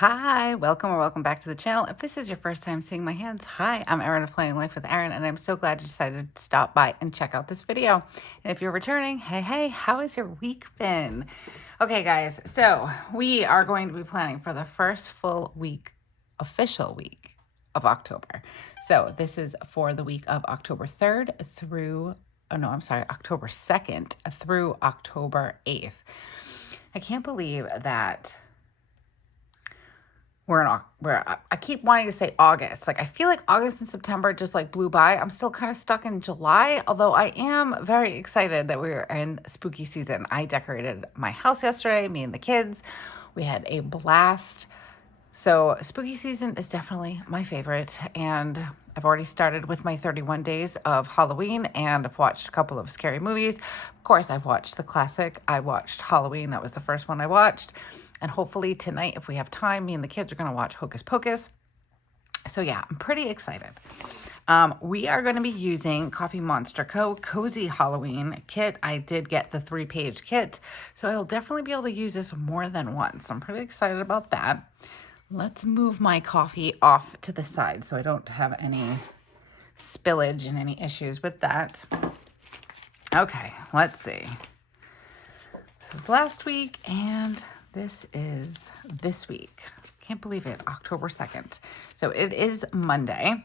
Hi, welcome or welcome back to the channel. If this is your first time seeing my hands, hi, I'm Erin of Planning Life with Erin, and I'm so glad you decided to stop by and check out this video. And if you're returning, hey, how has your week been? Okay, guys, so we are going to be planning for the first full week, official week of October. So this is for the week of October 3rd through, October 2nd through October 8th. I can't believe that I keep wanting to say August. Like, I feel like August and September just like blew by. I'm still kind of stuck in July, although I am very excited that we're in spooky season. I decorated my house yesterday, me and the kids. We had a blast. So spooky season is definitely my favorite. And I've already started with my 31 days of Halloween, and I've watched a couple of scary movies. Of course, I've watched the classic. I watched Halloween. That was the first one I watched. And hopefully tonight, if we have time, me and the kids are going to watch Hocus Pocus. So yeah, I'm pretty excited. We are going to be using TheCoffeeMonsterzco Cozy Halloween kit. I did get the 3-page kit, so I'll definitely be able to use this more than once. I'm pretty excited about that. Let's move my coffee off to the side so I don't have any spillage and any issues with that. Okay, let's see. This is last week, and this is this week. Can't believe it, October 2nd. So it is Monday.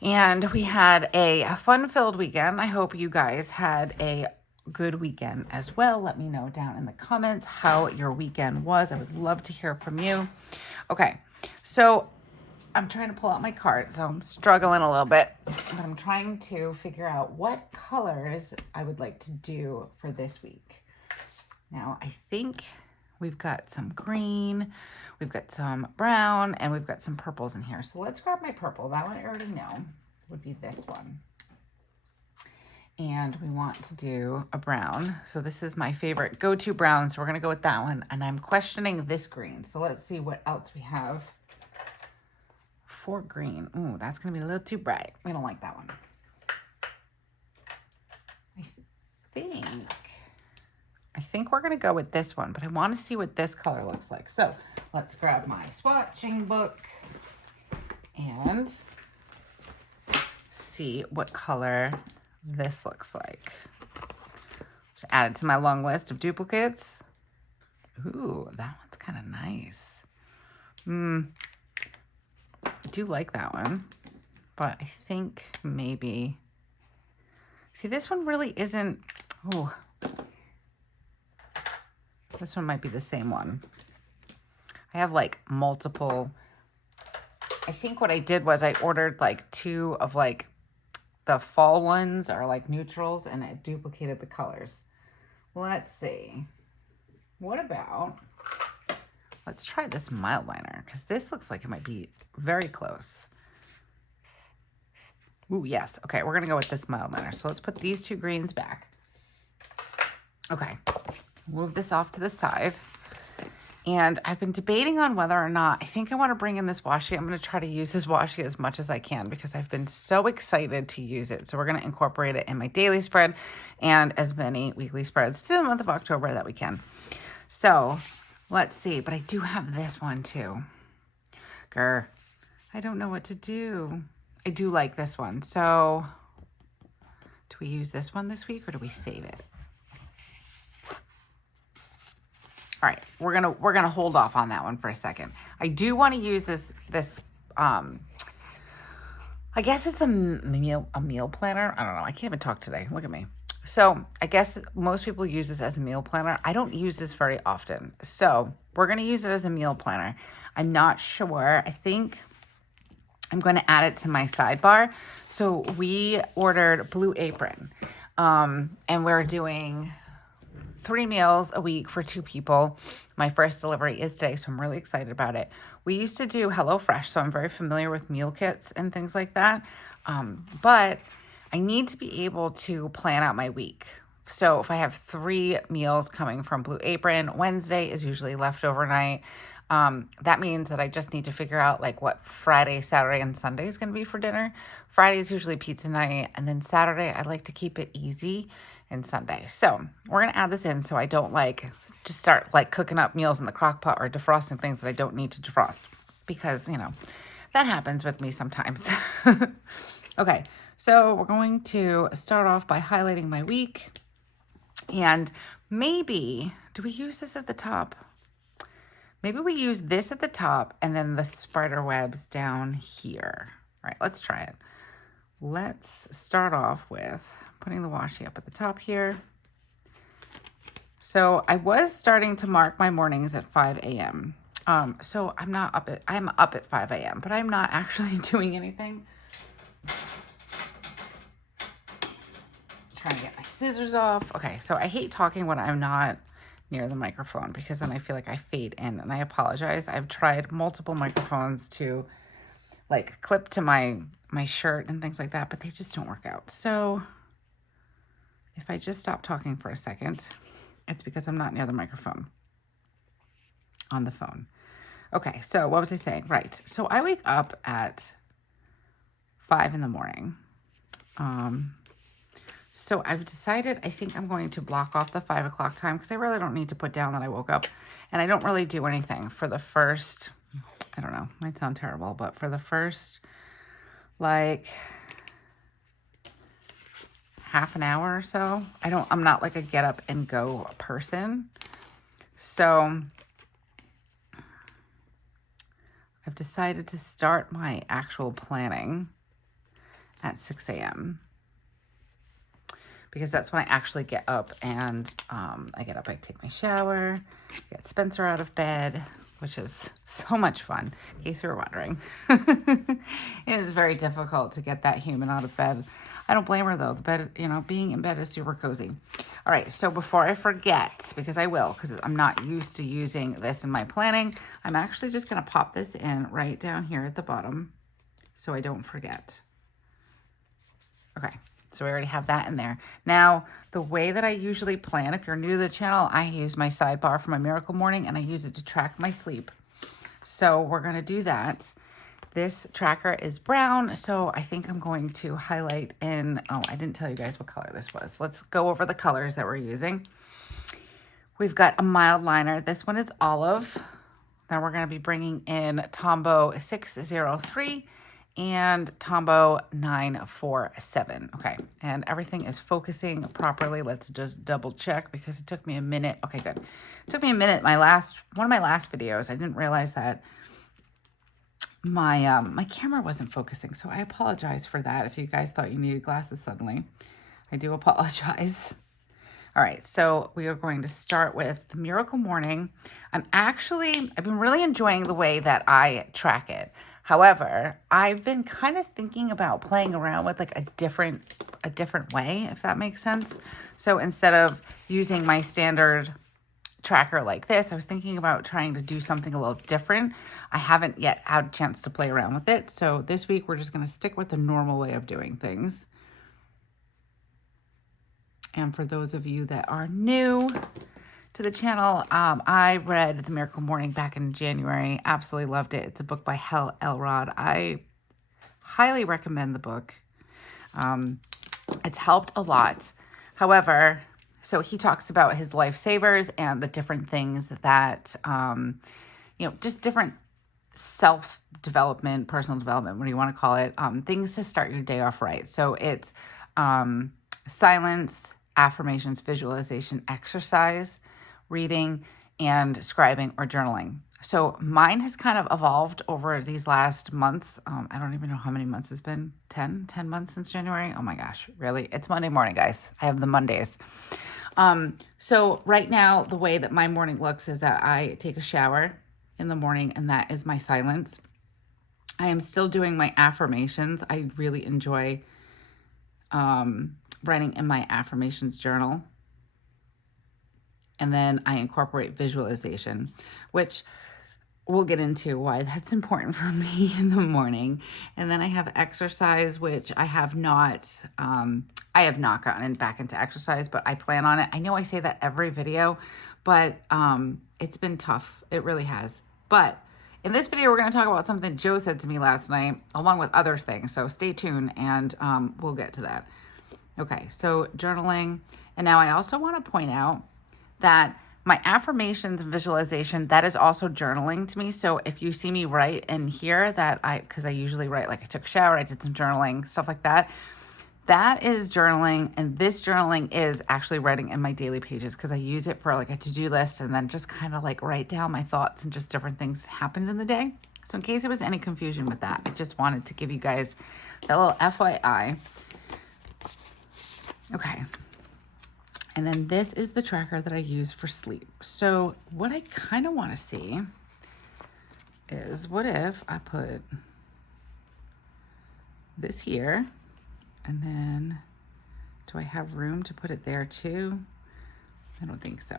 And we had a fun-filled weekend. I hope you guys had a good weekend as well. Let me know down in the comments how your weekend was. I would love to hear from you. Okay, so I'm trying to pull out my cart, so I'm struggling a little bit, but I'm trying to figure out what colors I would like to do for this week. Now, I think we've got some green, we've got some brown, and we've got some purples in here. So let's grab my purple. That one I already know would be this one. And we want to do a brown. So this is my favorite go-to brown. So we're going to go with that one. And I'm questioning this green. So let's see what else we have for green. Ooh, that's going to be a little too bright. We don't like that one. I think we're going to go with this one, but I want to see what this color looks like. So let's grab my swatching book and see what color this looks like. Just add it to my long list of duplicates. Ooh, that one's kind of nice. I do like that one, but I think maybe, see, this one really isn't, oh, this one might be the same one. I have like multiple. I think what I did was I ordered like 2 of like the fall ones are like neutrals, and it duplicated the colors. Let's see. What about, let's try this mild liner, because this looks like it might be very close. Ooh, yes. Okay, we're going to go with this mild liner. So let's put these 2 greens back. Okay. Move this off to the side. And I've been debating on whether or not, I think I want to bring in this washi. I'm going to try to use this washi as much as I can because I've been so excited to use it. So we're going to incorporate it in my daily spread and as many weekly spreads to the month of October that we can. So let's see. But I do have this one too. Grr. I don't know what to do. I do like this one. So do we use this one this week or do we save it? All right, we're gonna hold off on that one for a second. I do want to use this I guess it's a meal planner. I don't know. I can't even talk today. Look at me. So I guess most people use this as a meal planner. I don't use this very often. So we're gonna use it as a meal planner. I'm not sure. I think I'm going to add it to my sidebar. So we ordered Blue Apron, and we're doing 3 meals a week for 2 people. My first delivery is today, so I'm really excited about it. We used to do HelloFresh, so I'm very familiar with meal kits and things like that. But I need to be able to plan out my week. So if I have 3 meals coming from Blue Apron, Wednesday is usually leftover night. That means that I just need to figure out like what Friday, Saturday, and Sunday is going to be for dinner. Friday is usually pizza night, and then Saturday I like to keep it easy and Sunday. So we're going to add this in so I don't like just start like cooking up meals in the crock pot or defrosting things that I don't need to defrost, because, you know, that happens with me sometimes. Okay, so we're going to start off by highlighting my week. And maybe, do we use this at the top? Maybe we use this at the top and then the spider webs down here. All right, let's try it. Let's start off with putting the washi up at the top here. So I was starting to mark my mornings at 5 a.m. So I'm up at 5 a.m., but I'm not actually doing anything. Trying to get my scissors off. Okay, so I hate talking when I'm not near the microphone because then I feel like I fade in, and I apologize. I've tried multiple microphones to like clip to my shirt and things like that, but they just don't work out. So if I just stop talking for a second, it's because I'm not near the microphone on the phone. Okay, so what was I saying? Right, so I wake up at 5 in the morning. So I've decided I think I'm going to block off the 5 o'clock time because I really don't need to put down that I woke up, and I don't really do anything for the first, I don't know, might sound terrible, but for the first like half an hour or so, I'm not like a get up and go person. So I've decided to start my actual planning at 6 a.m. because that's when I actually get up, and I take my shower, get Spencer out of bed, which is so much fun, in case you were wondering. It is very difficult to get that human out of bed. I don't blame her though. The bed, you know, being in bed is super cozy. All right, so before I forget, because I will, because I'm not used to using this in my planning, I'm actually just gonna pop this in right down here at the bottom so I don't forget. Okay. So we already have that in there. Now, the way that I usually plan, if you're new to the channel, I use my sidebar for my miracle morning, and I use it to track my sleep. So we're going to do that. This tracker is brown, so I think I'm going to highlight in, oh, I didn't tell you guys what color this was. Let's go over the colors that we're using. We've got a mild liner. This one is olive. Then we're going to be bringing in Tombow 603 and Tombow 947. Okay, and everything is focusing properly. Let's just double check because it took me a minute. Okay, good. It took me a minute. One of my last videos, I didn't realize that my camera wasn't focusing, so I apologize for that. If you guys thought you needed glasses suddenly, I do apologize. All right, so we are going to start with the Miracle Morning. I've been really enjoying the way that I track it. However, I've been kind of thinking about playing around with like a different way, if that makes sense. So instead of using my standard tracker like this, I was thinking about trying to do something a little different. I haven't yet had a chance to play around with it. So this week we're just going to stick with the normal way of doing things. And for those of you that are new to the channel, I read The Miracle Morning back in January. Absolutely loved it. It's a book by Hal Elrod. I highly recommend the book. It's helped a lot. However, so he talks about his lifesavers and the different things that, just different self-development, personal development, what do you want to call it? Things to start your day off right. So it's silence, affirmations, visualization, exercise, reading, and scribing or journaling. So mine has kind of evolved over these last months. I don't even know how many months it's been. 10 months since January. Oh my gosh, really? It's Monday morning, guys. I have the Mondays. So right now, the way that my morning looks is that I take a shower in the morning, and that is my silence. I am still doing my affirmations. I really enjoy writing in my affirmations journal. And then I incorporate visualization, which we'll get into why that's important for me in the morning. And then I have exercise, which I have not gotten back into exercise, but I plan on it. I know I say that every video, but it's been tough. It really has. But in this video, we're going to talk about something Joe said to me last night, along with other things. So stay tuned, and we'll get to that. Okay, so journaling, And now I also want to point out that my affirmations and visualization, that is also journaling to me. So if you see me write in here because I usually write, like I took a shower, I did some journaling, stuff like that. That is journaling, and this journaling is actually writing in my daily pages because I use it for like a to-do list and then just kind of like write down my thoughts and just different things that happened in the day. So in case there was any confusion with that, I just wanted to give you guys that little FYI. Okay. And then this is the tracker that I use for sleep. So what I kind of want to see is, what if I put this here, and then do I have room to put it there too? I don't think so,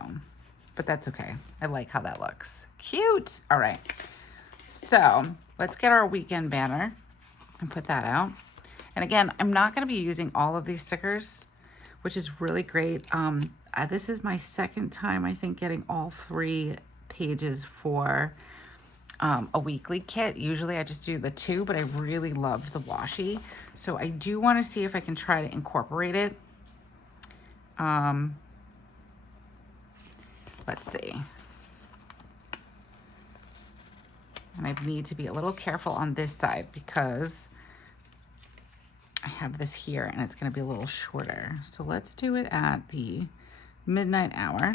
but that's okay. I like how that looks. Cute. All right. So let's get our weekend banner and put that out. And again, I'm not going to be using all of these stickers, which is really great. This is my second time, I think, getting all 3 pages for a weekly kit. Usually I just do the 2, but I really loved the washi. So I do want to see if I can try to incorporate it. Let's see. And I need to be a little careful on this side because I have this here and it's going to be a little shorter. So let's do it at the midnight hour,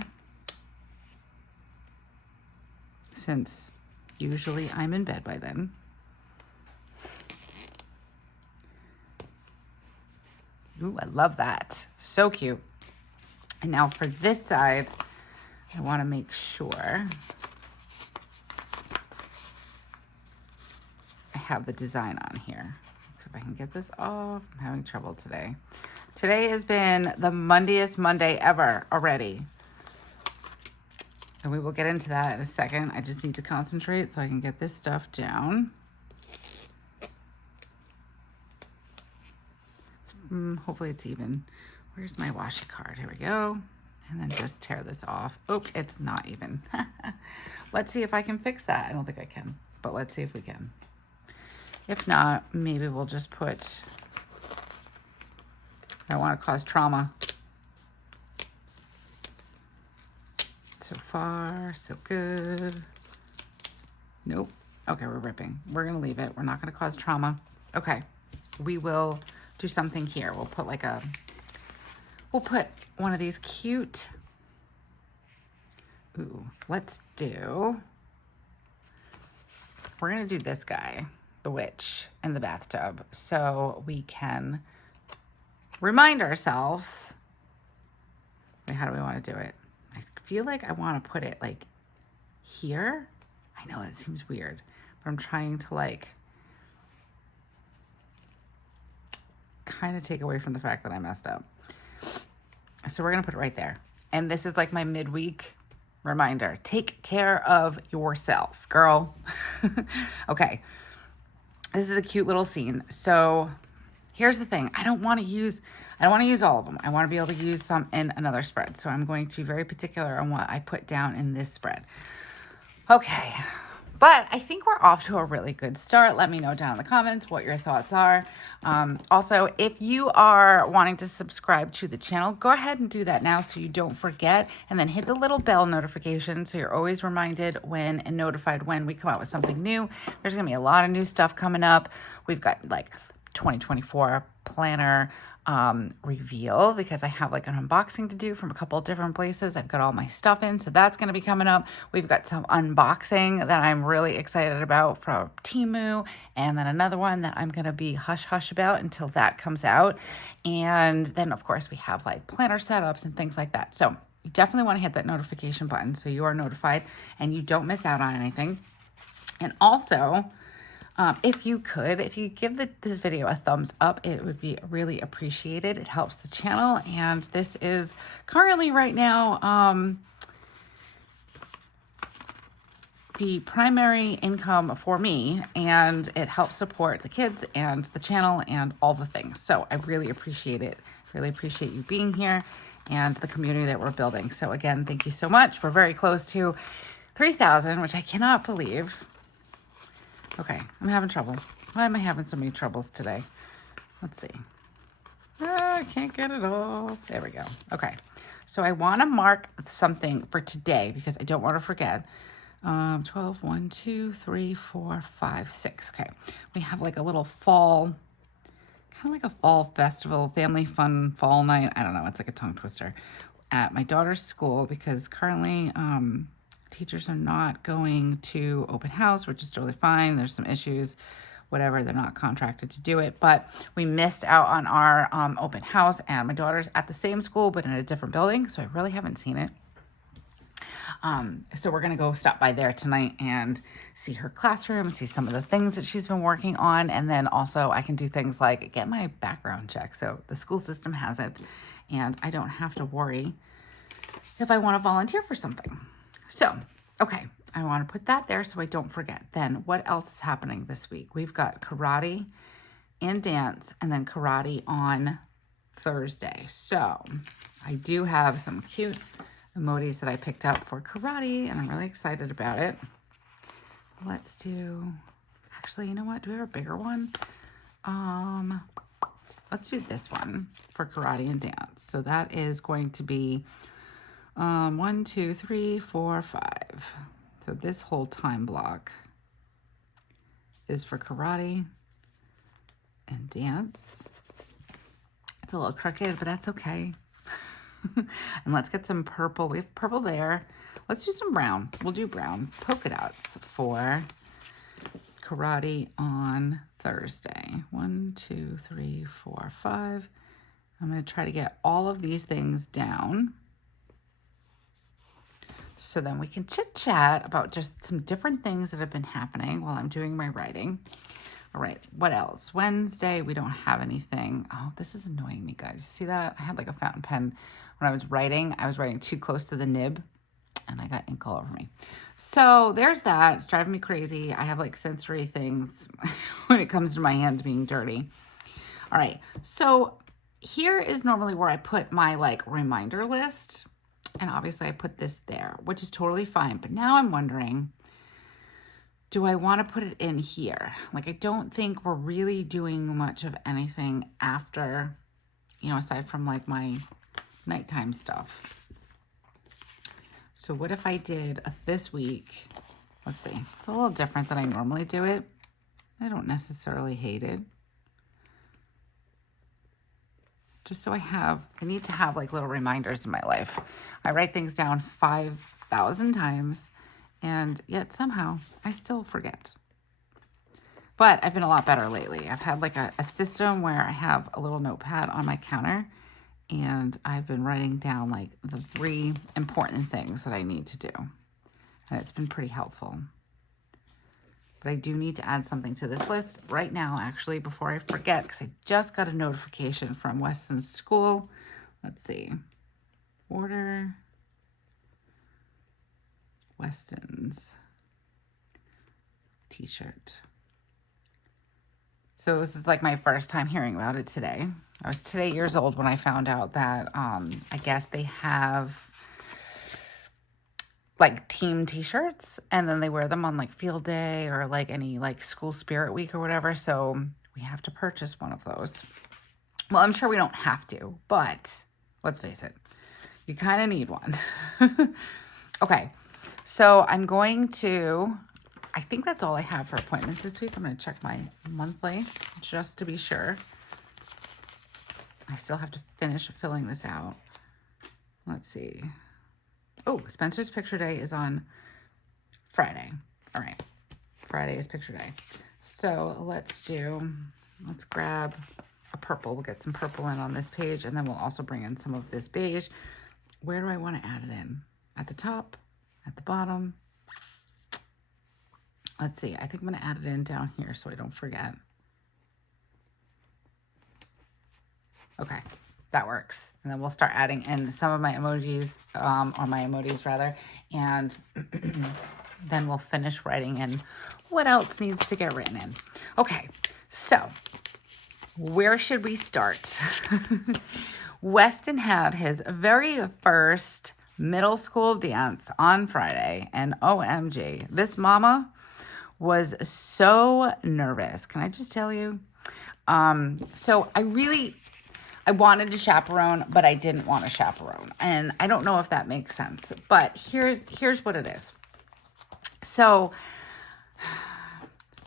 since usually I'm in bed by then. Ooh, I love that. So cute. And now for this side, I want to make sure I have the design on here. Let's see if I can get this off. I'm having trouble today. Today has been the Mondayest Monday ever already. And we will get into that in a second. I just need to concentrate so I can get this stuff down. Hopefully it's even. Where's my washi card? Here we go. And then just tear this off. Oh, it's not even. Let's see if I can fix that. I don't think I can, but let's see if we can. If not, maybe we'll just put, I don't want to cause trauma. So far, so good. Nope. Okay, we're ripping. We're going to leave it. We're not going to cause trauma. Okay. We will do something here. We'll put we'll put one of these cute, we're going to do this guy, the witch in the bathtub, so we can remind ourselves. Wait, how do we want to do it? I feel like I want to put it like here. I know that seems weird, but I'm trying to kind of take away from the fact that I messed up. So we're going to put it right there. And this is like my midweek reminder. Take care of yourself, girl. Okay. This is a cute little scene. So here's the thing. I don't want to use all of them. I want to be able to use some in another spread. So I'm going to be very particular on what I put down in this spread. Okay. But I think we're off to a really good start. Let me know down in the comments what your thoughts are. Also, if you are wanting to subscribe to the channel, go ahead and do that now so you don't forget. And then hit the little bell notification so you're always reminded and notified when we come out with something new. There's going to be a lot of new stuff coming up. We've got 2024 planner reveal, because I have an unboxing to do from a couple of different places. I've got all my stuff in, so that's going to be coming up. We've got some unboxing that I'm really excited about from Temu, and then another one that I'm going to be hush about until that comes out. And then of course we have planner setups and things like that. So you definitely want to hit that notification button so you are notified and you don't miss out on anything. And also, if you give this video a thumbs up, it would be really appreciated. It helps the channel. And this is currently right now the primary income for me, and it helps support the kids and the channel and all the things. So I really appreciate it. Really appreciate you being here and the community that we're building. So again, thank you so much. We're very close to 3,000, which I cannot believe. Okay, I'm having trouble. Why am I having so many troubles today? Let's see. I can't get it off. There we go. Okay. So I want to mark something for today because I don't want to forget. 12, 1, 2, 3, 4, 5, 6. Okay. We have like a little fall, kind of like a fall festival, family fun fall night. I don't know. It's like a tongue twister at my daughter's school because currently teachers are not going to open house, which is totally fine. There's some issues, whatever. They're not contracted to do it, but we missed out on our open house, and my daughter's at the same school, but in a different building. So I really haven't seen it. So we're going to go stop by there tonight and see her classroom and see some of the things that she's been working on. And then also I can do things like get my background check. So the school system has it and I don't have to worry if I want to volunteer for something. So, okay, I want to put that there so I don't forget. Then what else is happening this week? We've got karate and dance and then karate on Thursday. So I do have some cute emojis that I picked up for karate and I'm really excited about it. Let's do, actually, you know what? Do we have a bigger one? Let's do this one for karate and dance. So that is going to be 1, 2, 3, 4, 5. So this whole time block is for karate and dance. It's a little crooked, but that's okay. And let's get some purple. We have purple there. Let's do some brown. We'll do brown polka dots for karate on Thursday. 1, 2, 3, 4, 5. I'm going to try to get all of these things down so then we can chit chat about just some different things that have been happening while I'm doing my writing. All right, what else? Wednesday, we don't have anything. Oh, this is annoying me, guys. See that? I had like a fountain pen when I was writing. I was writing too close to the nib and I got ink all over me. So there's that. It's driving me crazy. I have like sensory things when it comes to my hands being dirty. All right, so here is normally where I put my like reminder list. And obviously I put this there, which is totally fine. But now I'm wondering, do I want to put it in here? Like, I don't think we're really doing much of anything after, you know, aside from like my nighttime stuff. So what if I did this week? Let's see. It's a little different than I normally do it. I don't necessarily hate it. Just so I need to have like little reminders in my life. I write things down 5,000 times. And yet somehow I still forget. But I've been a lot better lately. I've had like a system where I have a little notepad on my counter and I've been writing down like the 3 important things that I need to do. And it's been pretty helpful. But I do need to add something to this list right now, actually, before I forget, because I just got a notification from Weston's school. Let's see. Order Weston's t-shirt. So this is like my first time hearing about it today. I was today years old when I found out that I guess they have like team t-shirts and then they wear them on like field day or like any like school spirit week or whatever. So we have to purchase one of those. Well, I'm sure we don't have to, but let's face it, you kind of need one. Okay. So I'm going to, I think that's all I have for appointments this week. I'm going to check my monthly just to be sure. I still have to finish filling this out. Let's see. Oh, Spencer's picture day is on Friday. All right. Friday is picture day. So let's grab a purple. We'll get some purple in on this page and then we'll also bring in some of this beige. Where do I want to add it in? At the top? At the bottom? Let's see. I think I'm going to add it in down here so I don't forget. Okay, that works. And then we'll start adding in some of my emojis, or my emojis rather, and then we'll finish writing in what else needs to get written in. Okay, so where should we start? Weston had his very first middle school dance on Friday, and OMG, this mama was so nervous. Can I just tell you? So I wanted to chaperone, but I didn't want to chaperone. And I don't know if that makes sense, but here's what it is. So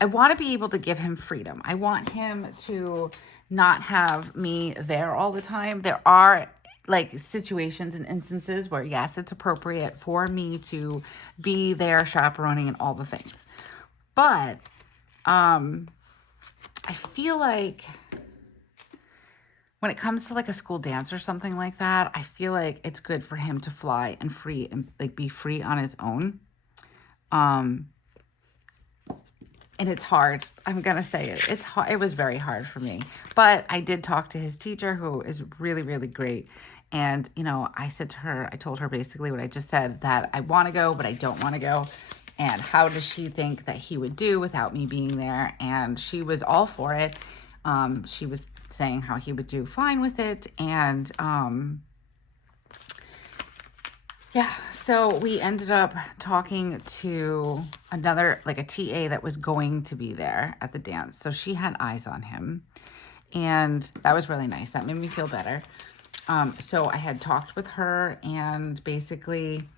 I want to be able to give him freedom. I want him to not have me there all the time. There are like situations and instances where, yes, it's appropriate for me to be there chaperoning and all the things. But I feel like when it comes to like a school dance or something like that, I feel like it's good for him to fly and free and like be free on his own. And it's hard. I'm going to say it. It's hard. It was very hard for me. But I did talk to his teacher, who is really, really great. And, you know, I told her basically what I just said, that I want to go, but I don't want to go. And how does she think that he would do without me being there? And she was all for it. She was saying how he would do fine with it. And, yeah, so we ended up talking to another, like a TA that was going to be there at the dance. So she had eyes on him, and that was really nice. That made me feel better. So I had talked with her, and basically,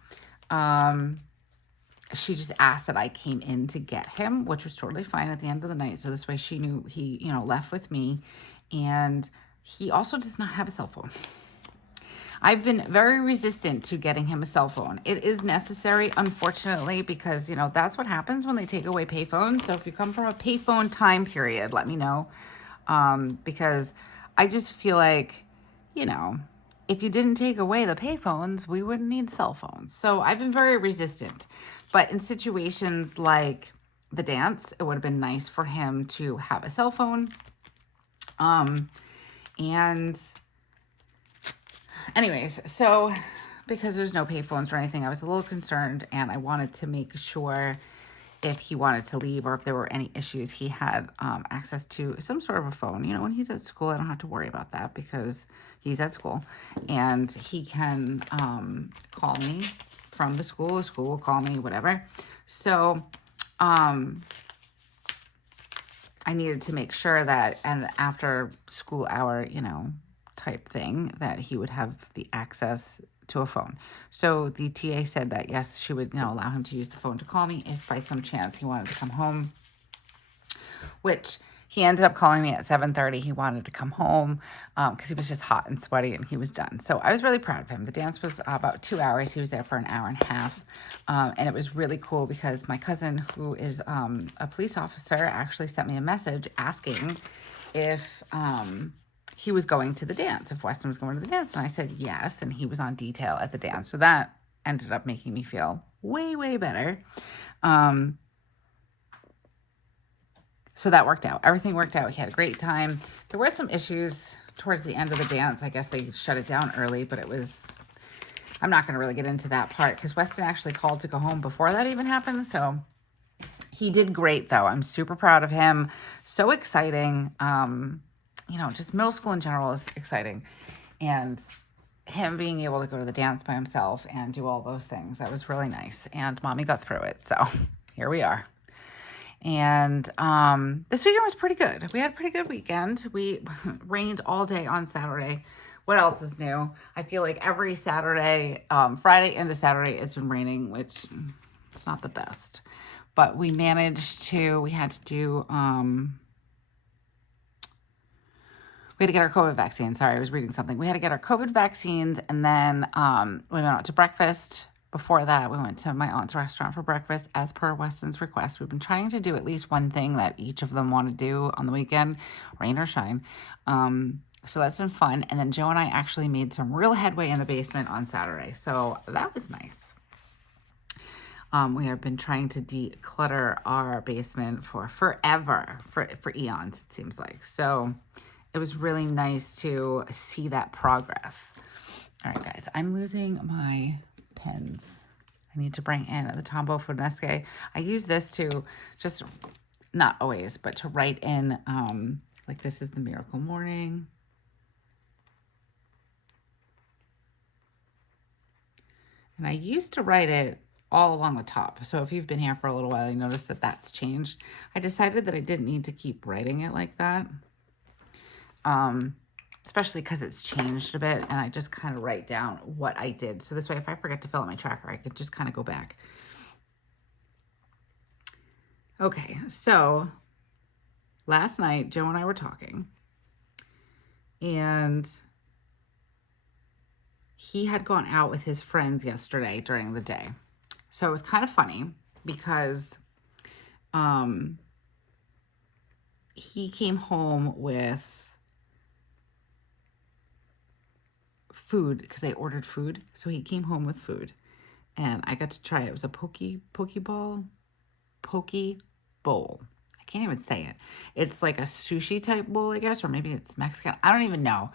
she just asked that I came in to get him, which was totally fine at the end of the night. So this way she knew he, you know, left with me. And he also does not have a cell phone. I've been very resistant to getting him a cell phone. It is necessary, unfortunately, because, you know, that's what happens when they take away payphones. So if you come from a payphone time period, let me know. Because I just feel like, you know, if you didn't take away the payphones, we wouldn't need cell phones. So I've been very resistant. But in situations like the dance, it would have been nice for him to have a cell phone. And anyways, so because there's no payphones or anything, I was a little concerned, and I wanted to make sure if he wanted to leave or if there were any issues, he had access to some sort of a phone. You know, when he's at school, I don't have to worry about that because he's at school, and he can call me from the school. The school will call me, whatever. So I needed to make sure that an after school hour, you know, type thing, that he would have the access to a phone. So the TA said that, yes, she would, you know, allow him to use the phone to call me if by some chance he wanted to come home, which he ended up calling me at 7:30. He wanted to come home because he was just hot and sweaty and he was done. So I was really proud of him. The dance was about 2 hours. He was there for an hour and a half. And it was really cool because my cousin, who is a police officer, actually sent me a message asking if he was going to the dance, if Weston was going to the dance. And I said yes, and he was on detail at the dance. So that ended up making me feel way, way better. So that worked out. Everything worked out. He had a great time. There were some issues towards the end of the dance. I guess they shut it down early, but it was, I'm not going to really get into that part because Weston actually called to go home before that even happened. So he did great, though. I'm super proud of him. So exciting. You know, just middle school in general is exciting. And him being able to go to the dance by himself and do all those things, that was really nice. And mommy got through it. So here we are. And this weekend was pretty good. We had a pretty good weekend. We rained all day on Saturday. What else is new? I feel like every Saturday, Friday into Saturday, it's been raining, which it's not the best. But we managed to, we had to do, we had to get our COVID vaccine. Sorry, I was reading something. We had to get our COVID vaccines, and then we went out to breakfast. Before that, we went to my aunt's restaurant for breakfast as per Weston's request. We've been trying to do at least one thing that each of them want to do on the weekend, rain or shine. So that's been fun. And then Joe and I actually made some real headway in the basement on Saturday. So that was nice. We have been trying to declutter our basement for forever, for eons, it seems like. So it was really nice to see that progress. All right, guys, I'm losing my pens. I need to bring in the Tombow Funesque. I use this to just, not always, but to write in, like this is the Miracle Morning. And I used to write it all along the top. So if you've been here for a little while, you notice that that's changed. I decided that I didn't need to keep writing it like that. especially because it's changed a bit, and I just kind of write down what I did. So this way, if I forget to fill out my tracker, I could just kind of go back. Okay, so last night, Joe and I were talking, and he had gone out with his friends yesterday during the day. So it was kind of funny because he came home with food because they ordered food. So he came home with food, and I got to try it. It was a poke bowl. I can't even say it. It's like a sushi type bowl, I guess, or maybe it's Mexican. I don't even know,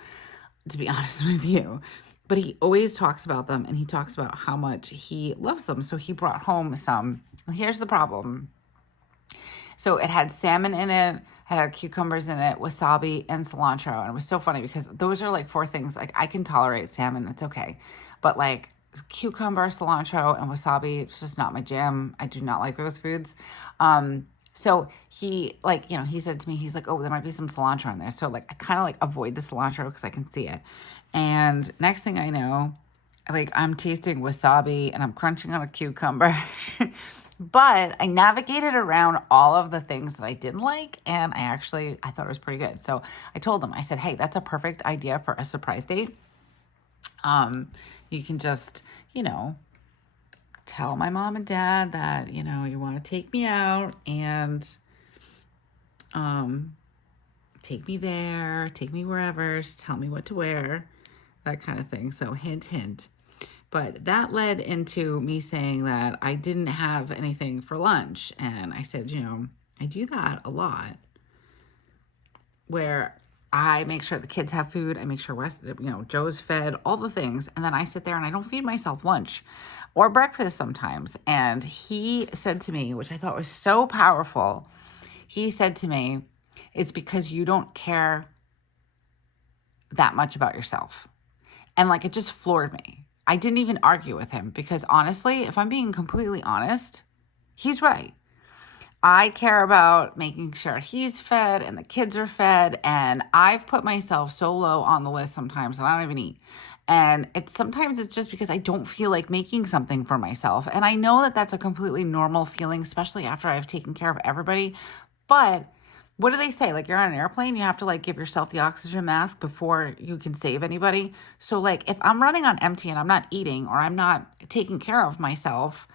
to be honest with you. But he always talks about them, and he talks about how much he loves them. So he brought home some. Well, here's the problem. So it had salmon in it, had cucumbers in it, wasabi, and cilantro. And it was so funny because those are like 4 things. Like, I can tolerate salmon, it's okay. But like cucumber, cilantro, and wasabi, it's just not my jam. I do not like those foods. So he, like, you know, he said to me, he's like, oh, there might be some cilantro in there. So like, I kind of like avoid the cilantro because I can see it. And next thing I know, like, I'm tasting wasabi and I'm crunching on a cucumber. But I navigated around all of the things that I didn't like, and I thought it was pretty good. So I told him, I said, hey, that's a perfect idea for a surprise date. You can just, you know, tell my mom and dad that, you know, you want to take me out and take me there, take me wherever, just tell me what to wear, that kind of thing. So hint, hint. But that led into me saying that I didn't have anything for lunch. And I said, you know, I do that a lot where I make sure the kids have food. I make sure Joe's fed, all the things. And then I sit there and I don't feed myself lunch or breakfast sometimes. And he said to me, which I thought was so powerful, he said to me, it's because you don't care that much about yourself. And like, it just floored me. I didn't even argue with him because honestly, if I'm being completely honest, he's right. I care about making sure he's fed and the kids are fed. And I've put myself so low on the list sometimes that I don't even eat. And sometimes it's just because I don't feel like making something for myself. And I know that that's a completely normal feeling, especially after I've taken care of everybody. But what do they say? Like, you're on an airplane, you have to like give yourself the oxygen mask before you can save anybody. So like, if I'm running on empty and I'm not eating or I'm not taking care of myself,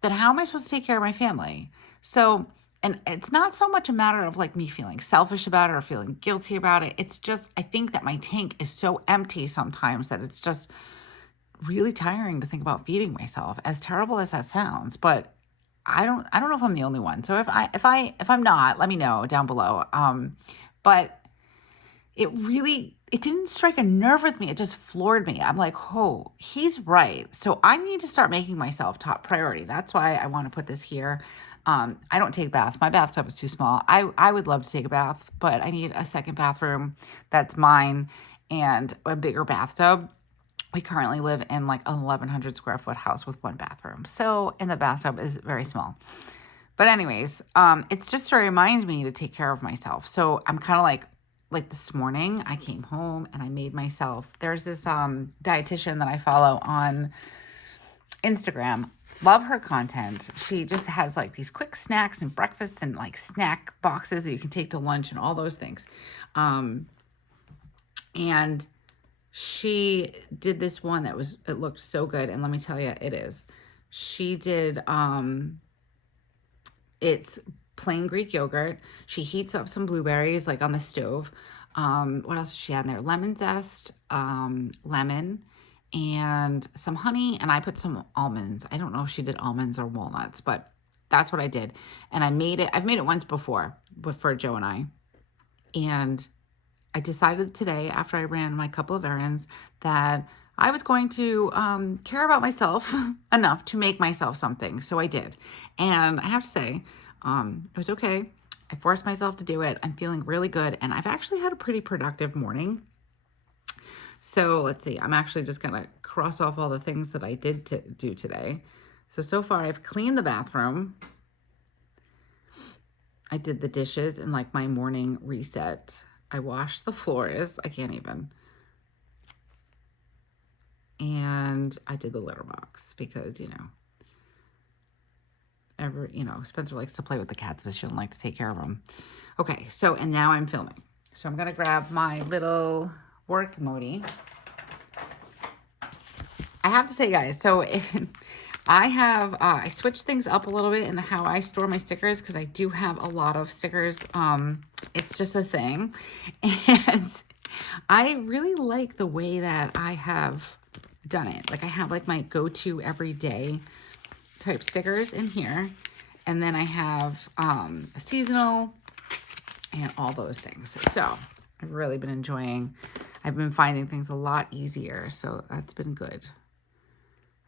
then how am I supposed to take care of my family? So, and it's not so much a matter of like me feeling selfish about it or feeling guilty about it. It's just, I think that my tank is so empty sometimes that it's just really tiring to think about feeding myself, as terrible as that sounds. But I don't know if I'm the only one. So if I'm not, let me know down below. But it didn't strike a nerve with me. It just floored me. I'm like, oh, he's right. So I need to start making myself top priority. That's why I want to put this here. I don't take baths. My bathtub is too small. I would love to take a bath, but I need a second bathroom that's mine and a bigger bathtub. We currently live in like an 1,100 square foot house with 1 bathroom. So, and the bathtub is very small. But anyways, it's just to remind me to take care of myself. So I'm kind of like this morning I came home and I made myself, there's this dietitian that I follow on Instagram. Love her content. She just has like these quick snacks and breakfasts and like snack boxes that you can take to lunch and all those things. And she did this one that it looked so good. And let me tell you, it is. She did, it's plain Greek yogurt. She heats up some blueberries like on the stove. What else does she add in there? Lemon zest, lemon, and some honey. And I put some almonds. I don't know if she did almonds or walnuts, but that's what I did. And I made it. I've made it once before, but for Joe and I. And I decided today, after I ran my couple of errands, that I was going to care about myself enough to make myself something. So I did. And I have to say, it was okay. I forced myself to do it. I'm feeling really good. And I've actually had a pretty productive morning. So let's see. I'm actually just going to cross off all the things that I did do today. So far I've cleaned the bathroom. I did the dishes in like my morning reset I washed the floors. I can't even. And I did the litter box because, Spencer likes to play with the cats, but she doesn't like to take care of them. Okay, so, and now I'm filming. So I'm going to grab my little work modi. I have to say, guys, so I switched things up a little bit in how I store my stickers because I do have a lot of stickers. It's just a thing. And I really like the way that I have done it. Like I have like my go-to everyday type stickers in here. And then I have a seasonal and all those things. So I've really been enjoying, I've been finding things a lot easier. So that's been good.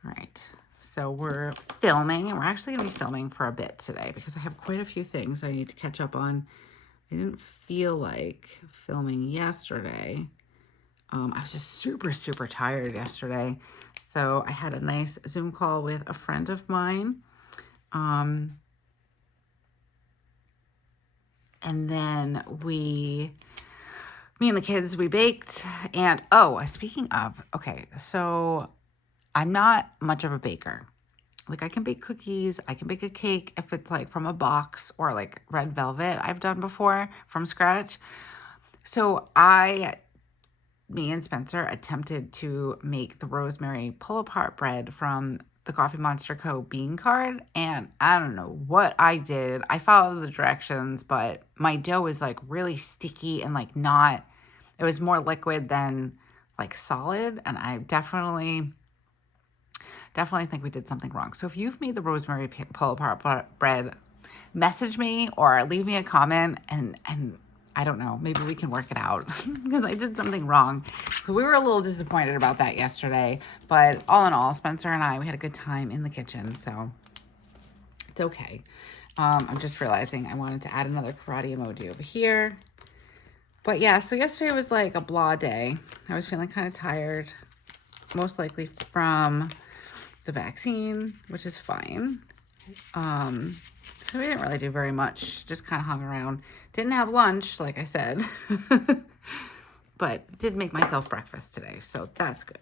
All right. So we're filming, and we're actually going to be filming for a bit today because I have quite a few things I need to catch up on. I didn't feel like filming yesterday. I was just super, super tired yesterday. So I had a nice Zoom call with a friend of mine. And then me and the kids, we baked. And, speaking of, okay, so I'm not much of a baker. Like I can bake cookies, I can bake a cake if it's like from a box or like red velvet I've done before from scratch. So me and Spencer attempted to make the rosemary pull-apart bread from the TheCoffeeMonsterzco bean card, and I don't know what I did. I followed the directions, but my dough is like really sticky and like it was more liquid than like solid, and I definitely think we did something wrong. So if you've made the rosemary pull-apart bread, message me or leave me a comment, and I don't know, maybe we can work it out because I did something wrong. So we were a little disappointed about that yesterday, but all in all, Spencer and we had a good time in the kitchen, so it's okay. I'm just realizing I wanted to add another karate emoji over here. But yeah, so yesterday was like a blah day. I was feeling kind of tired, most likely from the vaccine, which is fine. So we didn't really do very much, just kind of hung around. Didn't have lunch, like I said, but did make myself breakfast today, so that's good.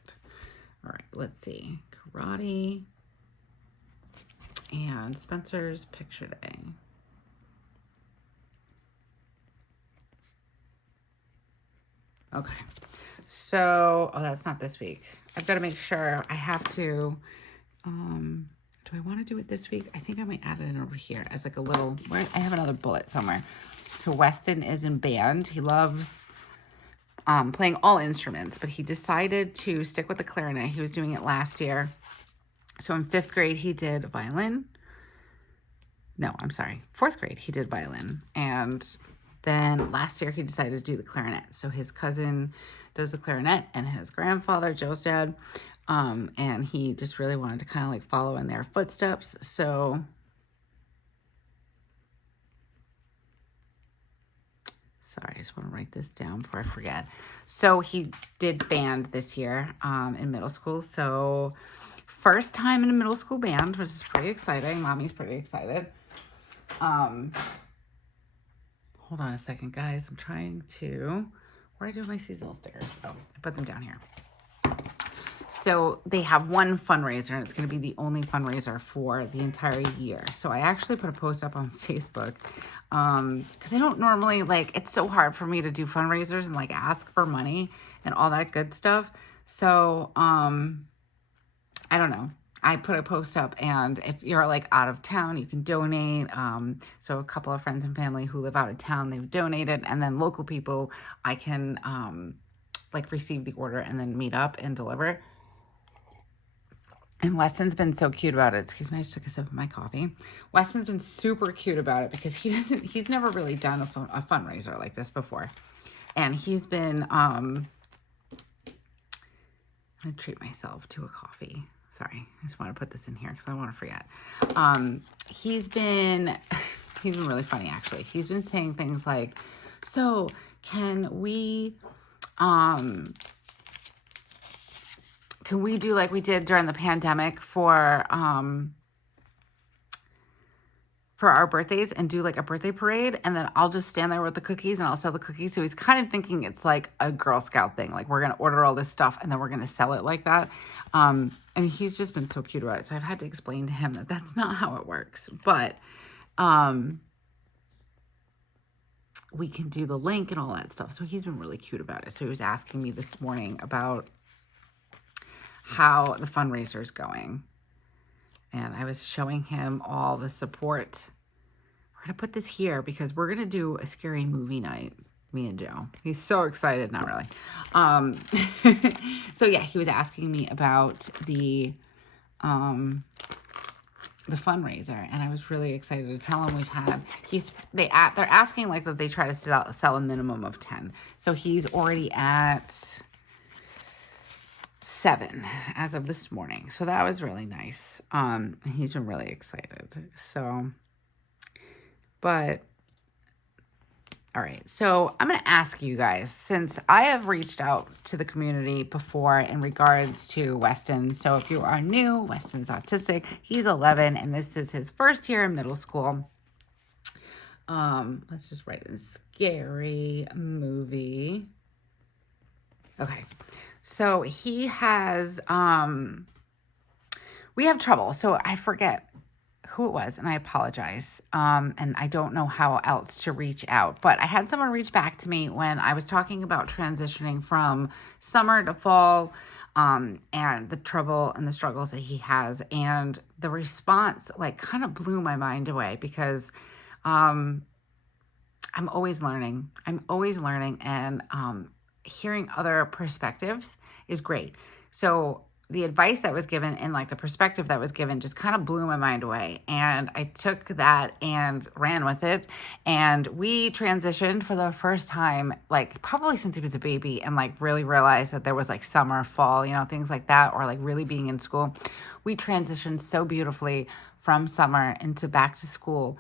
All right, let's see. Karate and Spencer's picture day. Okay, so, that's not this week. I've got to make sure I have to, do I want to do it this week? I think I might add it in over here as like a little, I have another bullet somewhere. So Weston is in band. He loves playing all instruments, but he decided to stick with the clarinet. He was doing it last year. So in 5th grade, he did violin. No, I'm sorry. 4th grade, he did violin. And then last year, he decided to do the clarinet. So his cousin does the clarinet, and his grandfather, Joe's dad, and he just really wanted to kind of like follow in their footsteps. So sorry, I just want to write this down before I forget. So he did band this year in middle school. So first time in a middle school band, which is pretty exciting. Mommy's pretty excited. Hold on a second, guys. I'm trying to, where do I do my seasonal stickers? Oh, I put them down here. So they have one fundraiser, and it's going to be the only fundraiser for the entire year. So I actually put a post up on Facebook because I don't normally, like, it's so hard for me to do fundraisers and like ask for money and all that good stuff. So I don't know. I put a post up, and if you're like out of town, you can donate. So a couple of friends and family who live out of town, they've donated, and then local people, I can like receive the order and then meet up and deliver. And Weston's been so cute about it. Excuse me, I just took a sip of my coffee. Weston's been super cute about it because he's never really done a fundraiser like this before. And he's been, I'm gonna treat myself to a coffee. Sorry, I just want to put this in here because I don't want to forget. He's been really funny, actually. He's been saying things like, so can we do like we did during the pandemic for for our birthdays and do like a birthday parade. And then I'll just stand there with the cookies and I'll sell the cookies. So he's kind of thinking it's like a Girl Scout thing. Like we're going to order all this stuff and then we're going to sell it like that. And he's just been so cute about it. So I've had to explain to him that that's not how it works. But we can do the link and all that stuff. So he's been really cute about it. So he was asking me this morning about how the fundraiser is going. And I was showing him all the support. We're going to put this here because we're going to do a scary movie night, me and Joe. He's so excited. Not really. So yeah, he was asking me about the fundraiser, and I was really excited to tell him they're asking like that they try to sell a minimum of 10. So he's already at 7 as of this morning. So that was really nice. He's been really excited. So, but all right. So I'm going to ask you guys, since I have reached out to the community before in regards to Weston. So if you are new, Weston's autistic. He's 11 and this is his first year in middle school. Let's just write in scary movie. Okay. So he has, we have trouble. So I forget who it was and I apologize. And I don't know how else to reach out, but I had someone reach back to me when I was talking about transitioning from summer to fall, and the trouble and the struggles that he has. And the response like kind of blew my mind away because, I'm always learning. And, hearing other perspectives is great. So the advice that was given and like the perspective that was given just kind of blew my mind away. And I took that and ran with it. And we transitioned for the first time, like probably since he was a baby, and like really realized that there was like summer, fall, things like that, or like really being in school. We transitioned so beautifully from summer into back to school.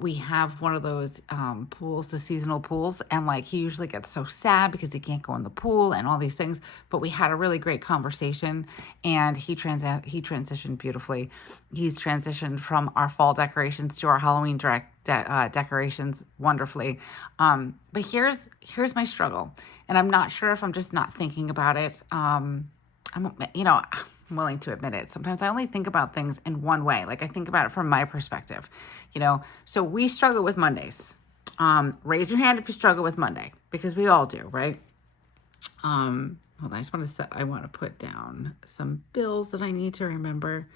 We have one of those pools, the seasonal pools, and like he usually gets so sad because he can't go in the pool and all these things. But we had a really great conversation, and he transitioned beautifully. He's transitioned from our fall decorations to our Halloween decorations wonderfully. But here's my struggle, and I'm not sure if I'm just not thinking about it. I'm willing to admit it. Sometimes I only think about things in one way. Like I think about it from my perspective, so we struggle with Mondays. Raise your hand if you struggle with Monday, because we all do, right? Hold on. I want to put down some bills that I need to remember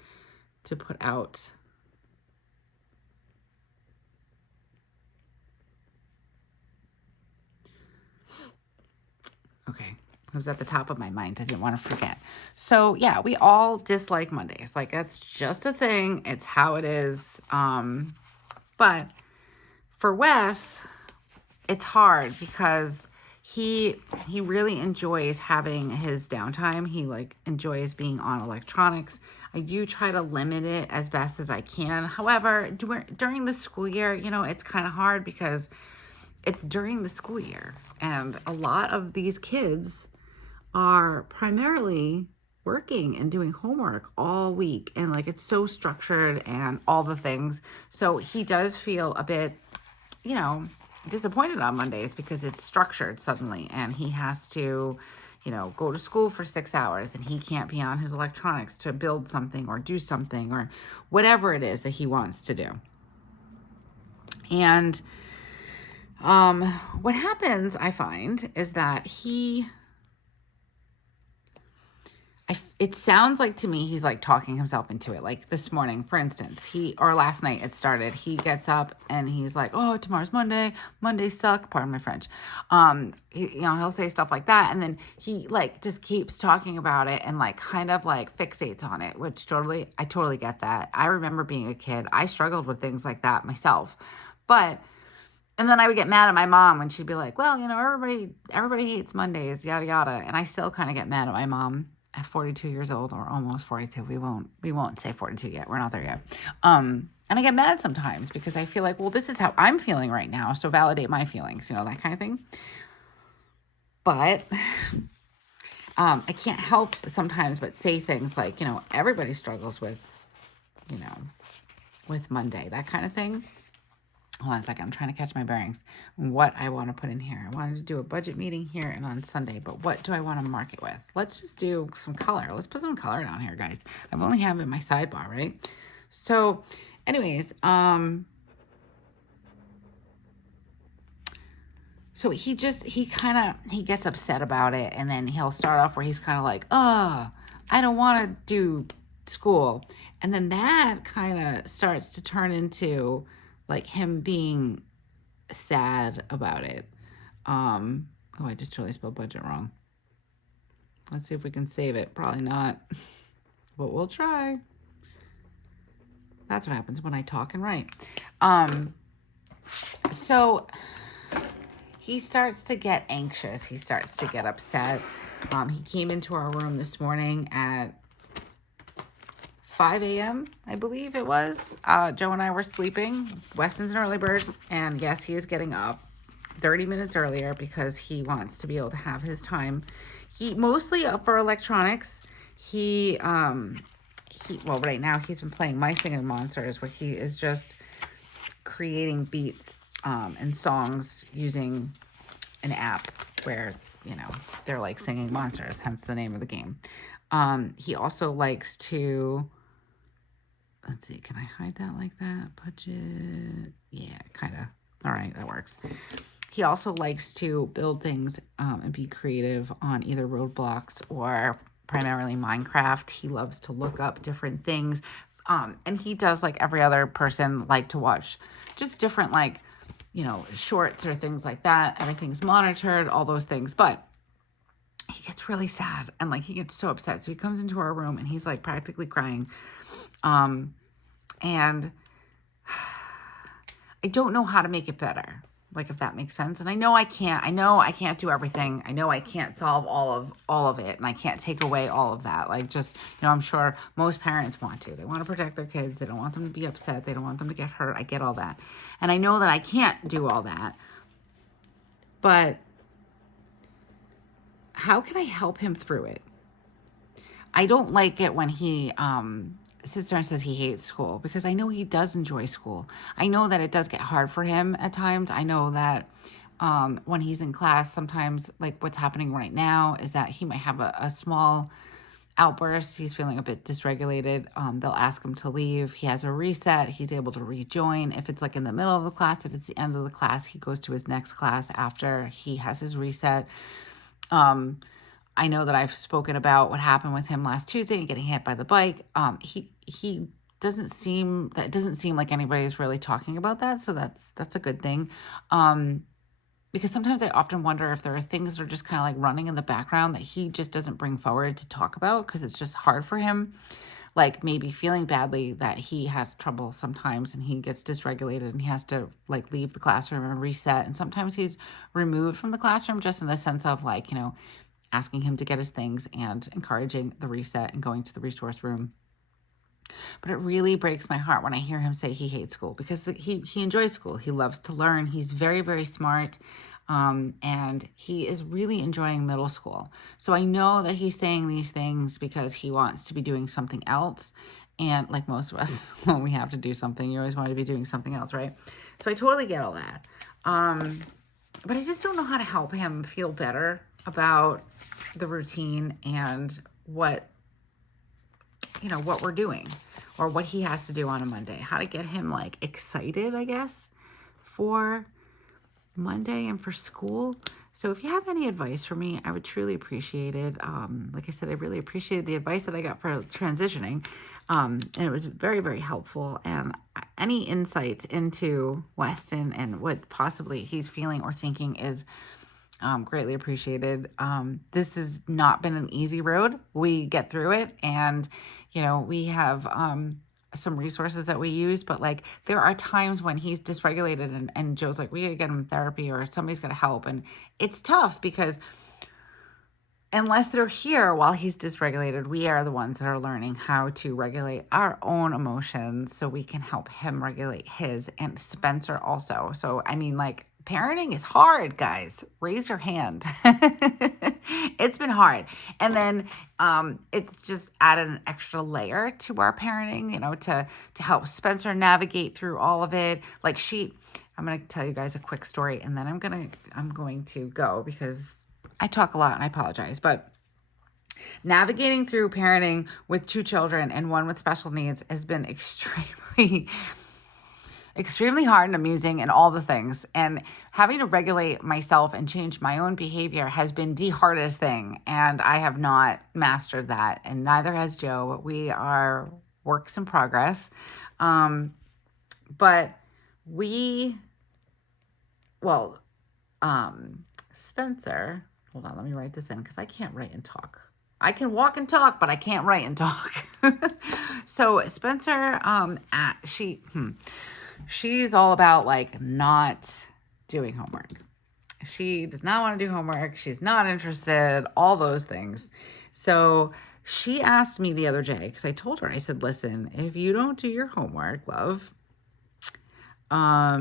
to put out. Okay. It was at the top of my mind. I didn't want to forget. So yeah, we all dislike Mondays. Like that's just a thing. It's how it is. But for Wes, it's hard because he really enjoys having his downtime. He like enjoys being on electronics. I do try to limit it as best as I can. However, during the school year, it's kind of hard because it's during the school year, and a lot of these kids are primarily working and doing homework all week, and like it's so structured and all the things. So he does feel a bit, disappointed on Mondays because it's structured suddenly, and he has to, go to school for 6 hours, and he can't be on his electronics to build something or do something or whatever it is that he wants to do. And what happens, I find, is that it sounds like to me he's like talking himself into it. Like this morning, for instance, or last night it started, he gets up and he's like, oh, tomorrow's Monday. Mondays suck. Pardon my French. He'll say stuff like that. And then he like just keeps talking about it and like kind of like fixates on it, which I totally get that. I remember being a kid. I struggled with things like that myself. And then I would get mad at my mom when she'd be like, well, everybody hates Mondays, yada, yada. And I still kind of get mad at my mom at 42 years old, or almost 42. We won't say 42 yet. We're not there yet. And I get mad sometimes because I feel like, well, this is how I'm feeling right now. So validate my feelings, that kind of thing. But I can't help sometimes but say things like, everybody struggles with, with Monday, that kind of thing. Hold on a second. I'm trying to catch my bearings. What I want to put in here. I wanted to do a budget meeting here and on Sunday, but what do I want to mark it with? Let's just do some color. Let's put some color down here, guys. I've only have it in my sidebar, right? So anyways, so he gets upset about it, and then he'll start off where he's kind of like, oh, I don't want to do school. And then that kind of starts to turn into like him being sad about it. Oh, I just totally spelled budget wrong. Let's see if we can save it. Probably not, but we'll try. That's what happens when I talk and write. So he starts to get anxious. He starts to get upset. He came into our room this morning at 5 a.m., I believe it was. Joe and I were sleeping. Weston's an early bird, and yes, he is getting up 30 minutes earlier because he wants to be able to have his time. He mostly up for electronics. Well, right now he's been playing My Singing Monsters, where he is just creating beats and songs using an app where, they're like singing monsters, hence the name of the game. He also likes to, let's see, can I hide that like that? Budget, yeah, kind of. All right, that works. He also likes to build things and be creative on either Roadblocks or primarily Minecraft. He loves to look up different things. And he does, like every other person, like to watch just different, like, shorts or things like that. Everything's monitored, all those things. But he gets really sad and like he gets so upset. So he comes into our room and he's like practically crying. And I don't know how to make it better. Like, if that makes sense. And I know I can't do everything. I know I can't solve all of it, and I can't take away all of that. Like, just, I'm sure most parents want to. They want to protect their kids. They don't want them to be upset. They don't want them to get hurt. I get all that. And I know that I can't do all that. But how can I help him through it? I don't like it when he sits there and says he hates school, because I know he does enjoy school. I know that it does get hard for him at times. I know that when he's in class, sometimes, like what's happening right now, is that he might have a small outburst. He's feeling a bit dysregulated. They'll ask him to leave. He has a reset. He's able to rejoin. If it's like in the middle of the class, if it's the end of the class, he goes to his next class after he has his reset. I know that I've spoken about what happened with him last Tuesday and getting hit by the bike. He doesn't seem like anybody's really talking about that. So that's a good thing. Because sometimes I often wonder if there are things that are just kind of like running in the background that he just doesn't bring forward to talk about because it's just hard for him. Like maybe feeling badly that he has trouble sometimes and he gets dysregulated and he has to like leave the classroom and reset. And sometimes he's removed from the classroom just in the sense of like, asking him to get his things and encouraging the reset and going to the resource room. But it really breaks my heart when I hear him say he hates school, because he enjoys school. He loves to learn. He's very, very smart. And he is really enjoying middle school. So I know that he's saying these things because he wants to be doing something else. And like most of us, when we have to do something, you always want to be doing something else, right? So I totally get all that. But I just don't know how to help him feel better about the routine and what we're doing or what he has to do on a Monday. How to get him like excited, I guess, for Monday and for school. So if you have any advice for me, I would truly appreciate it. Like I said, I really appreciated the advice that I got for transitioning. And it was very, very helpful. And any insights into Weston and what possibly he's feeling or thinking is greatly appreciated. This has not been an easy road. We get through it, and we have some resources that we use, but like there are times when he's dysregulated and Joe's like, we gotta get him therapy or somebody's gotta help. And it's tough because unless they're here while he's dysregulated, we are the ones that are learning how to regulate our own emotions so we can help him regulate his, and Spencer also. So, I mean, like, parenting is hard, guys. Raise your hand. It's been hard. And then it's just added an extra layer to our parenting, to help Spencer navigate through all of it. Like I'm going to tell you guys a quick story, and then I'm going to go because I talk a lot and I apologize. But navigating through parenting with 2 children and one with special needs has been extremely hard and amusing and all the things. And having to regulate myself and change my own behavior has been the hardest thing. And I have not mastered that. And neither has Joe. We are works in progress. But Spencer, hold on, let me write this in because I can't write and talk. I can walk and talk, but I can't write and talk. So Spencer, she's all about like not doing homework. She does not want to do homework. She's not interested, all those things. So she asked me the other day, because I told her, I said, listen, if you don't do your homework, love, I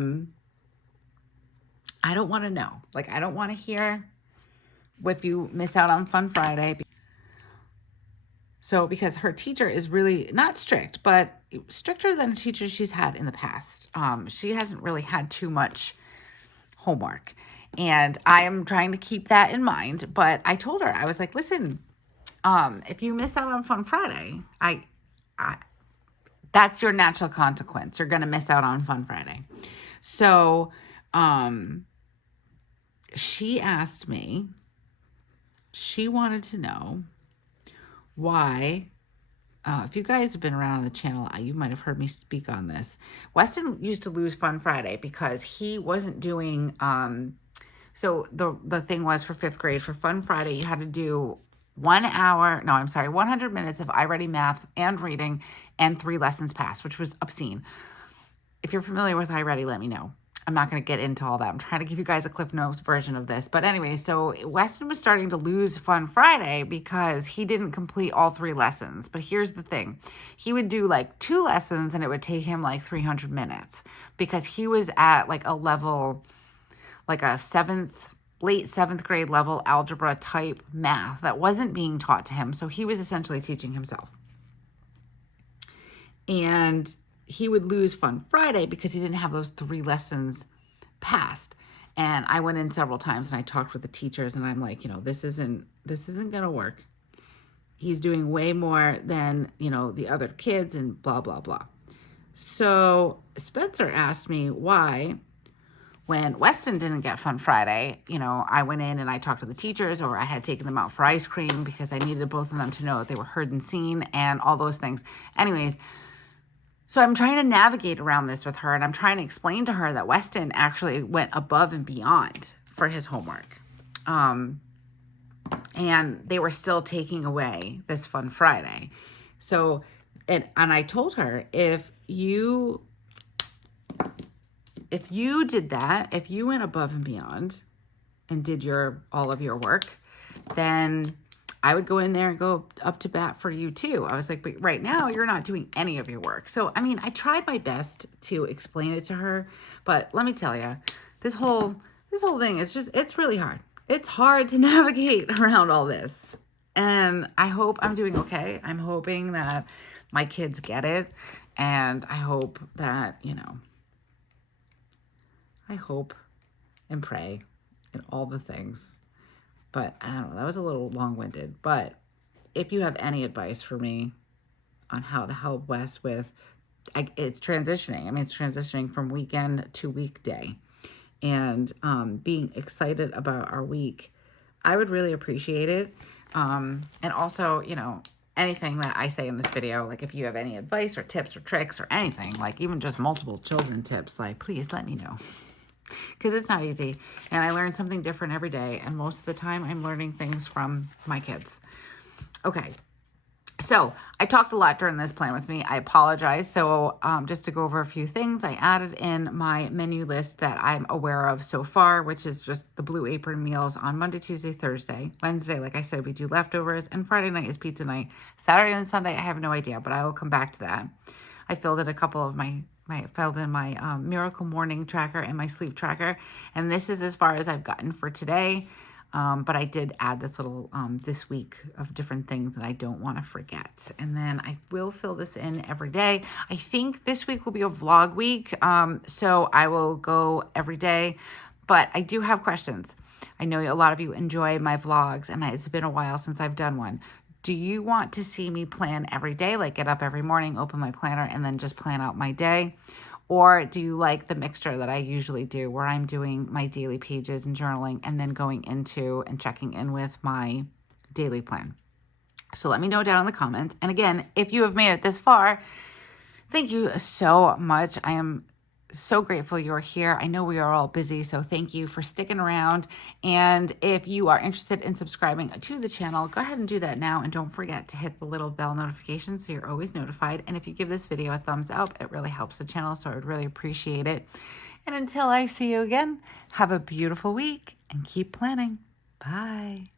don't want to know. Like, I don't want to hear if you miss out on Fun Friday. So because her teacher is really not strict, but stricter than teachers she's had in the past. She hasn't really had too much homework. And I am trying to keep that in mind. But I told her, I was like, listen, if you miss out on Fun Friday, that's your natural consequence. You're going to miss out on Fun Friday. So she asked me, she wanted to know why, if you guys have been around on the channel, you might have heard me speak on this. Weston used to lose Fun Friday because he wasn't doing, so the thing was for 5th grade, for Fun Friday, you had to do 100 minutes of iReady math and reading and 3 lessons passed, which was obscene. If you're familiar with iReady, let me know. I'm not going to get into all that. I'm trying to give you guys a Cliff Notes version of this. But anyway, so Weston was starting to lose Fun Friday because he didn't complete all 3 lessons. But here's the thing. He would do like 2 lessons and it would take him like 300 minutes because he was at like a level, like a late 7th grade level algebra type math that wasn't being taught to him. So he was essentially teaching himself. And he would lose Fun Friday because he didn't have those 3 lessons passed. And I went in several times and I talked with the teachers and I'm like, this isn't going to work. He's doing way more than, the other kids and blah, blah, blah. So Spencer asked me why, when Weston didn't get Fun Friday, I went in and I talked to the teachers, or I had taken them out for ice cream because I needed both of them to know that they were heard and seen and all those things. Anyways, so I'm trying to navigate around this with her, and I'm trying to explain to her that Weston actually went above and beyond for his homework. And they were still taking away this Fun Friday. So, and I told her, if you did that, if you went above and beyond and did all of your work, then I would go in there and go up to bat for you too. I was like, but right now you're not doing any of your work. So, I tried my best to explain it to her, but let me tell you, this whole thing is it's really hard. It's hard to navigate around all this. And I hope I'm doing okay. I'm hoping that my kids get it. And I hope that, I hope and pray and all the things. But I don't know, that was a little long-winded. But if you have any advice for me on how to help Wes with, it's transitioning. It's transitioning from weekend to weekday. And being excited about our week, I would really appreciate it. And also, anything that I say in this video, like if you have any advice or tips or tricks or anything, like even just multiple children tips, like please let me know. Because it's not easy. And I learn something different every day. And most of the time I'm learning things from my kids. Okay. So I talked a lot during this Plan With Me. I apologize. So just to go over a few things, I added in my menu list that I'm aware of so far, which is just the Blue Apron meals on Monday, Tuesday, Thursday. Wednesday, like I said, we do leftovers. And Friday night is pizza night. Saturday and Sunday, I have no idea, but I will come back to that. I filled in a couple of my Miracle Morning tracker and my sleep tracker. And this is as far as I've gotten for today. But I did add this little this week of different things that I don't want to forget. And then I will fill this in every day. I think this week will be a vlog week. So I will go every day, but I do have questions. I know a lot of you enjoy my vlogs, and it's been a while since I've done one. Do you want to see me plan every day, like get up every morning, open my planner, and then just plan out my day? Or do you like the mixture that I usually do, where I'm doing my daily pages and journaling and then going into and checking in with my daily plan? So let me know down in the comments. And again, if you have made it this far, thank you so much. I am so grateful you're here. I know we are all busy, so thank you for sticking around. And if you are interested in subscribing to the channel, go ahead and do that now. And don't forget to hit the little bell notification so you're always notified. And if you give this video a thumbs up, it really helps the channel, so I would really appreciate it. And until I see you again, have a beautiful week and keep planning. Bye.